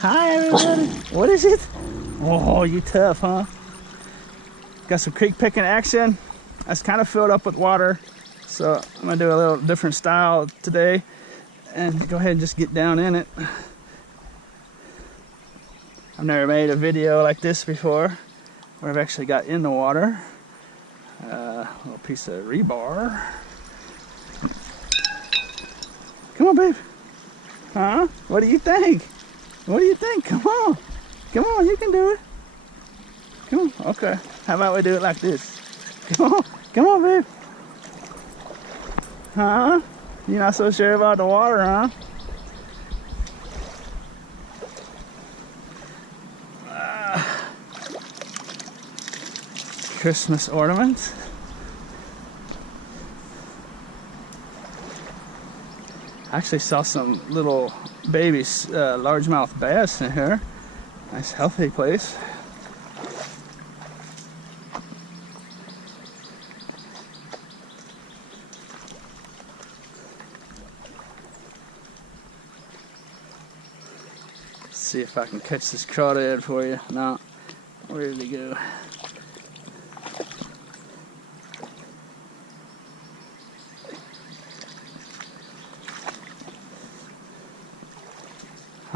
Hi everybody. What is it? Oh, you tough, huh? Got some creek picking action. That's kind of filled up with water, so I'm gonna do a little different style today and go ahead and just get down in it. I've never made a video like this before where I've actually got in the water. A little piece of rebar. Come on, babe. Huh? What do you think? What do you think? Come on. Come on, you can do it. Come on. Okay. How about we do it like this? Come on. Come on, babe. Huh? You're not so sure about the water, huh? Christmas ornament. I actually saw some little baby largemouth bass in here. Nice healthy place. Let's see if I can catch this crawdad for you. No, where did he go?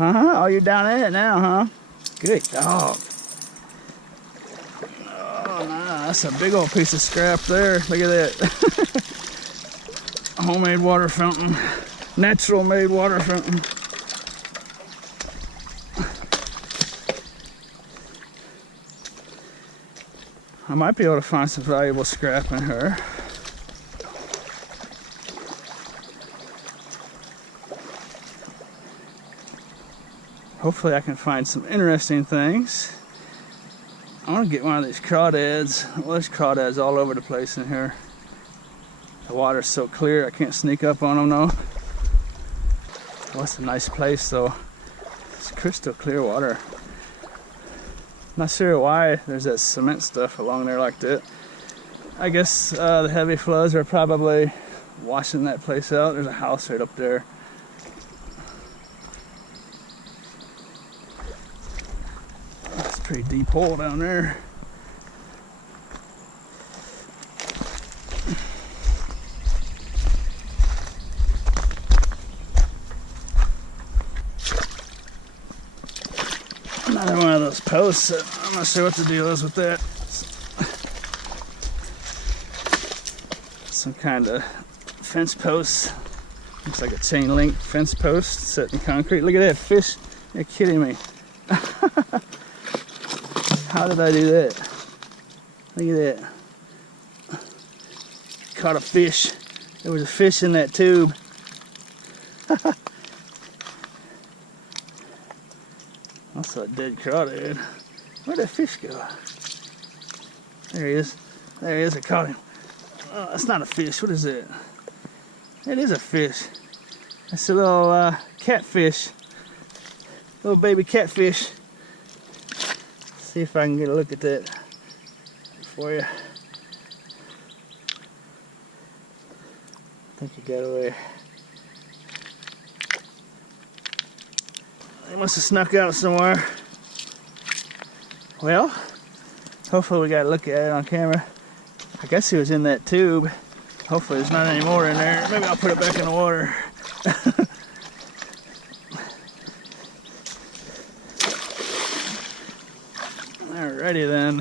Oh, you're down in it now, huh? Good dog. Oh, nah, that's a big old piece of scrap there. Look at that. Homemade water fountain. Natural made water fountain. I might be able to find some valuable scrap in her. Hopefully I can find some interesting things. I want to get one of these crawdads. Well, there's crawdads all over the place in here. The water's so clear I can't sneak up on them though. Well, it's a nice place though. It's crystal clear water. Not sure why there's that cement stuff along there like that. I guess the heavy floods are probably washing that place out. There's a house right up there. Pretty deep hole down there. Another one of those posts. I'm not sure what the deal is with that. Some kind of fence post. Looks like a chain link fence post set in concrete. Look at that fish. You're kidding me. How did I do that? Look at that. Caught a fish. There was a fish in that tube. That's a dead crawdad. Where'd that fish go? There he is. There he is. I caught him. Oh, that's not a fish. What is it? It is a fish. That's a little catfish. Little baby catfish. See if I can get a look at that for you. I think he got away. He must have snuck out somewhere. Well, hopefully we got a look at it on camera. I guess he was in that tube. Hopefully there's not any more in there. Maybe I'll put it back in the water. Alrighty then.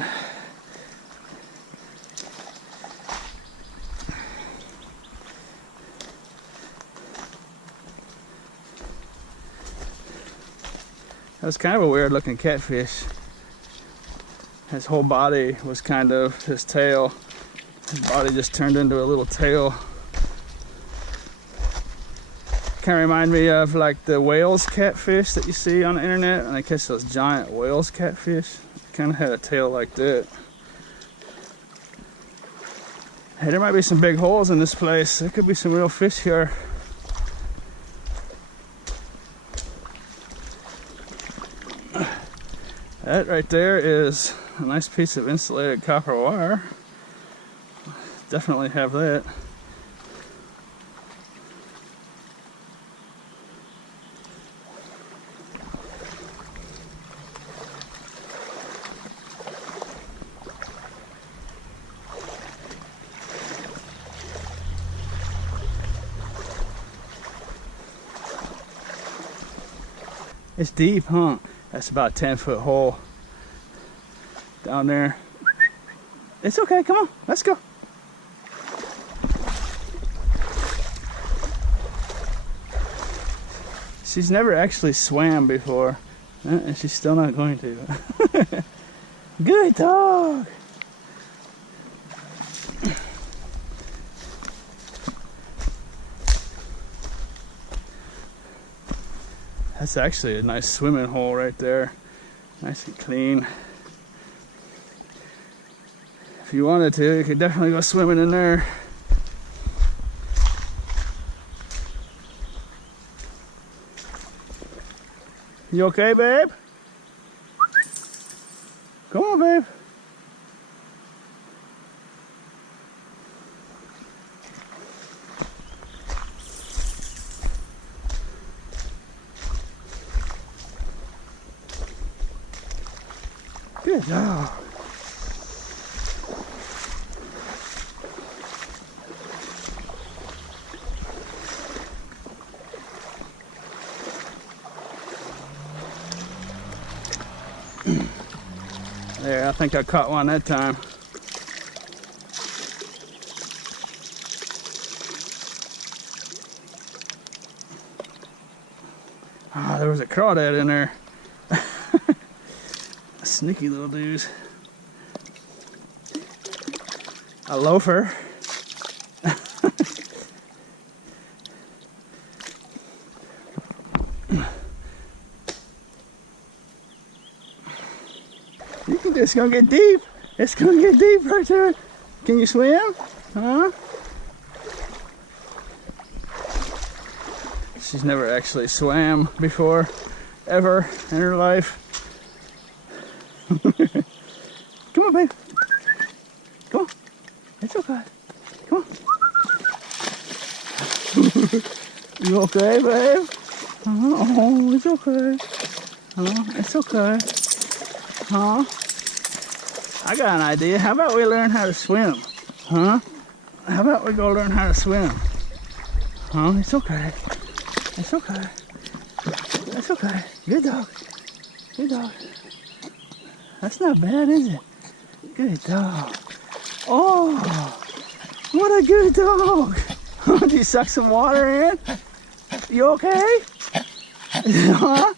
That was kind of a weird looking catfish. His whole body was kind of his tail. His body just turned into a little tail. Kind of remind me of like the whales catfish that you see on the internet, and they catch those giant whales catfish. Kind of had a tail like that. Hey, there might be some big holes in this place. There could be some real fish here. That right there is a nice piece of insulated copper wire. Definitely have that. It's deep, huh? That's about a 10-foot hole down there. It's okay, come on, let's go. She's never actually swam before, and she's still not going to. Good dog. That's actually a nice swimming hole right there. Nice and clean. If you wanted to, you could definitely go swimming in there. You okay, babe? Come on, babe. Good dog. There, I think I caught one that time. Ah, there was a crawdad in there. Sneaky little dudes. A loafer. It's gonna get deep. It's gonna get deep right there. Can you swim? Huh? She's never actually swam before, ever in her life. Come on, babe. Come on. It's okay. Come on. You okay, babe? Oh, it's okay. It's okay. Huh? I got an idea. How about we learn how to swim? Huh? How about we go learn how to swim? Huh? It's okay. It's okay. It's okay. Good dog. Good dog. That's not bad, is it? Good dog. Oh, what a good dog. Did you suck some water in? You okay? Huh?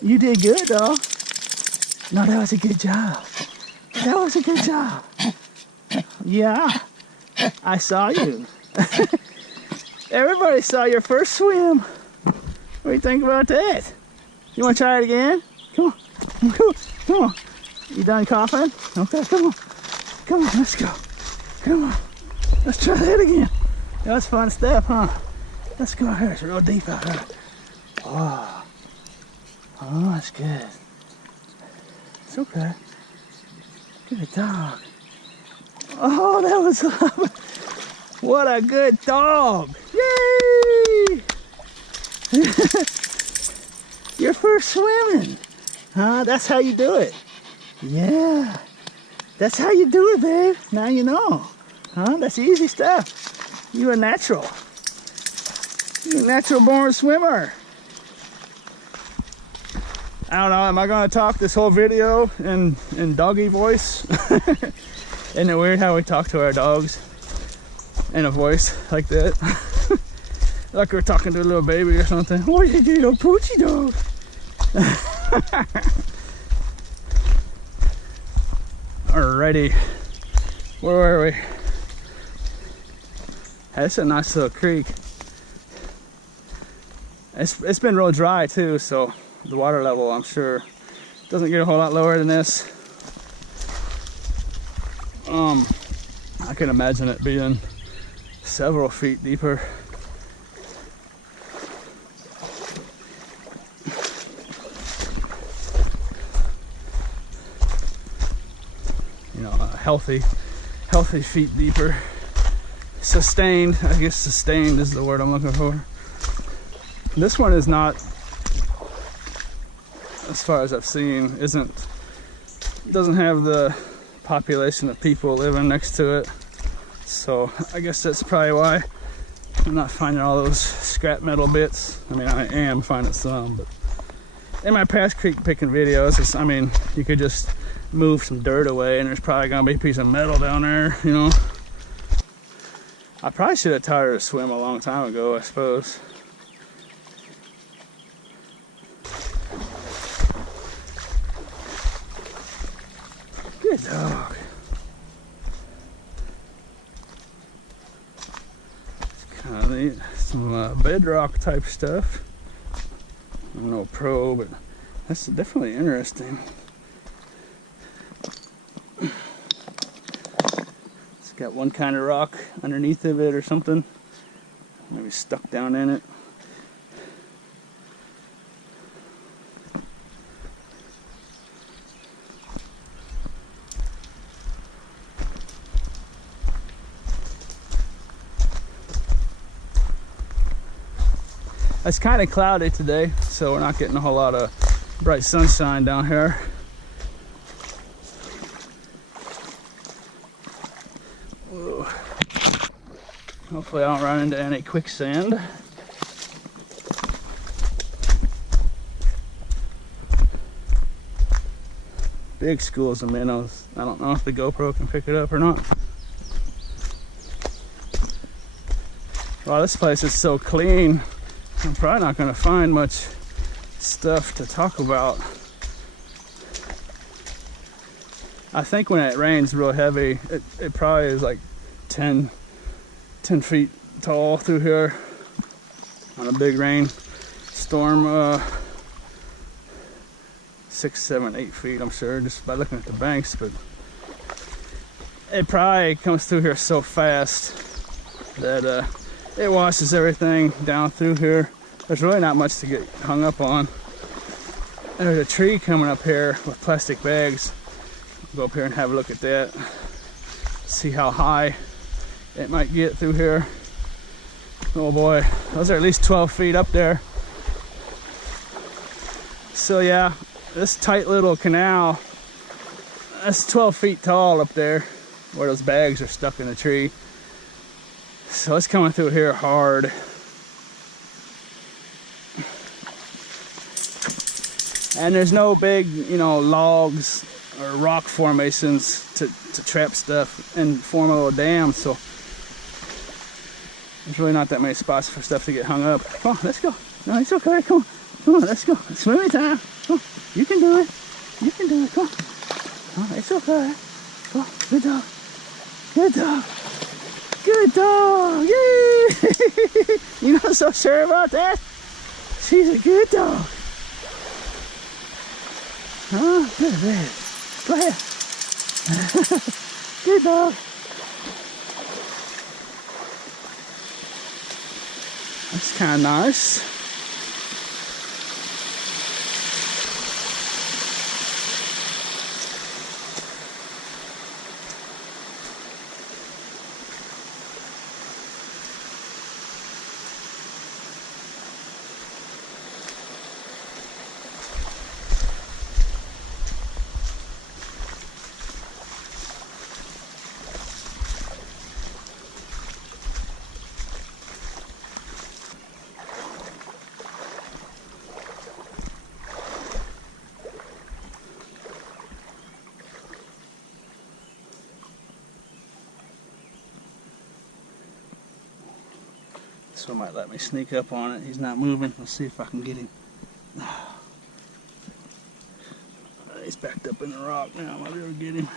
You did good, dog. No, that was a good job. That was a good job. Yeah, I saw you. Everybody saw your first swim. What do you think about that? You want to try it again? Come on. Come on. Come on. You done coughing? Okay, come on. Come on, let's go. Come on. Let's try that again. That was fun stuff, huh? Let's go out here. It's real deep out here. Oh. Oh, that's good. It's okay. Good dog. Oh, that was what a good dog. Yay! You're first swimming. Huh? That's how you do it. Yeah. That's how you do it, babe. Now you know. Huh? That's easy stuff. You're a natural. You're a natural born swimmer. I don't know, am I gonna talk this whole video in doggy voice? Isn't it weird how we talk to our dogs in a voice like that? Like we're talking to a little baby or something. What did you do, little poochie dog? Alrighty, where were we? That's a nice little creek. It's been real dry too, so the water level, I'm sure, doesn't get a whole lot lower than this. I can imagine it being several feet deeper. You know, healthy feet deeper. Sustained, I guess sustained is the word I'm looking for. This one is not, as far as I've seen, doesn't have the population of people living next to it. So I guess that's probably why I'm not finding all those scrap metal bits. I mean, I am finding some, but in my past creek picking videos, I mean, you could just move some dirt away and there's probably gonna be a piece of metal down there, you know. I probably should have taught her to swim a long time ago, I suppose. Good dog. It's kind of neat. Some bedrock type stuff. I'm no pro, but that's definitely interesting. It's got one kind of rock underneath of it or something. Maybe stuck down in it. It's kind of cloudy today, so we're not getting a whole lot of bright sunshine down here. Whoa. Hopefully I don't run into any quicksand. Big schools of minnows. I don't know if the GoPro can pick it up or not. Wow, this place is so clean. I'm probably not going to find much stuff to talk about. I think when it rains real heavy, it probably is like 10 feet tall through here on a big rain storm. 6, 7, 8 feet, I'm sure, just by looking at the banks. But it probably comes through here so fast that it washes everything down through here. There's really not much to get hung up on. There's a tree coming up here with plastic bags. Go up here and have a look at that. See how high it might get through here. Oh boy, those are at least 12 feet up there. So yeah, this tight little canal, that's 12 feet tall up there where those bags are stuck in the tree. So it's coming through here hard. And there's no big, you know, logs or rock formations to trap stuff and form a little dam, so there's really not that many spots for stuff to get hung up. Come on, let's go. No, it's okay, come on. Come on, let's go. It's swimming time. Come on, you can do it. You can do it, come on. Oh, it's okay. Come on, good dog. Good dog. Good dog. Yay! You're not so sure about that? She's a good dog. Oh, good man. Go ahead. Good dog. That's kind of nice. So might let me sneak up on it. He's not moving. Let's see if I can get him. He's backed up in the rock now. I might be able to get him.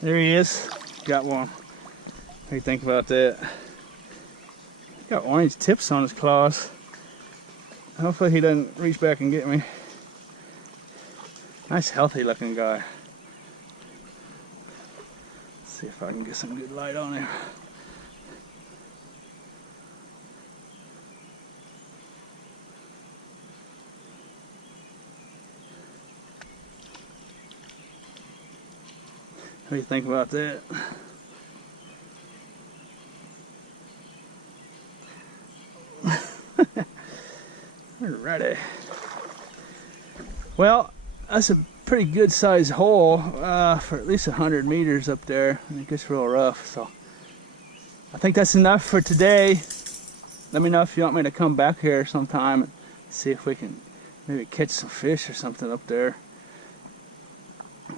There he is. Got one. What do you think about that? Got orange tips on his claws. Hopefully he doesn't reach back and get me. Nice healthy looking guy. See if I can get some good light on him. What do you think about that? We're ready. Well, that's a pretty good sized hole for at least 100 meters up there, and it gets real rough, so I think that's enough for today. Let me know if you want me to come back here sometime and see if we can maybe catch some fish or something up there.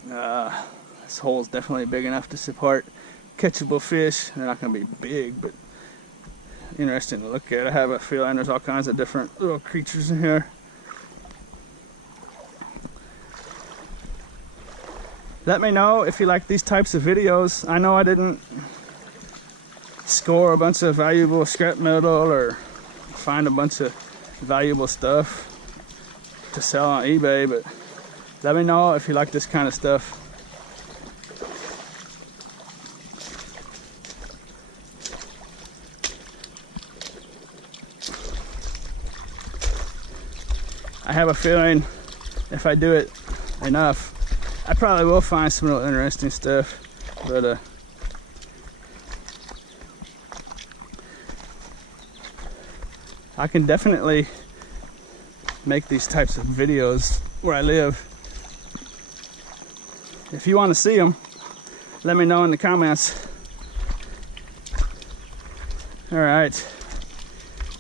This hole is definitely big enough to support catchable fish. They're not going to be big, but interesting to look at. I have a feeling there's all kinds of different little creatures in here. Let me know if you like these types of videos. I know I didn't score a bunch of valuable scrap metal or find a bunch of valuable stuff to sell on eBay, but let me know if you like this kind of stuff. I have a feeling if I do it enough, I probably will find some real interesting stuff, but I can definitely make these types of videos where I live. If you want to see them, let me know in the comments. All right,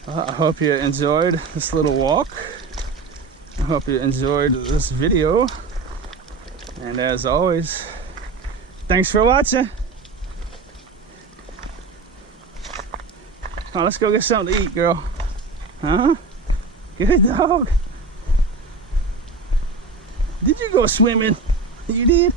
well, I hope you enjoyed this little walk. I hope you enjoyed this video. And as always, thanks for watching. Oh, let's go get something to eat, girl. Huh? Good dog. Did you go swimming? You did?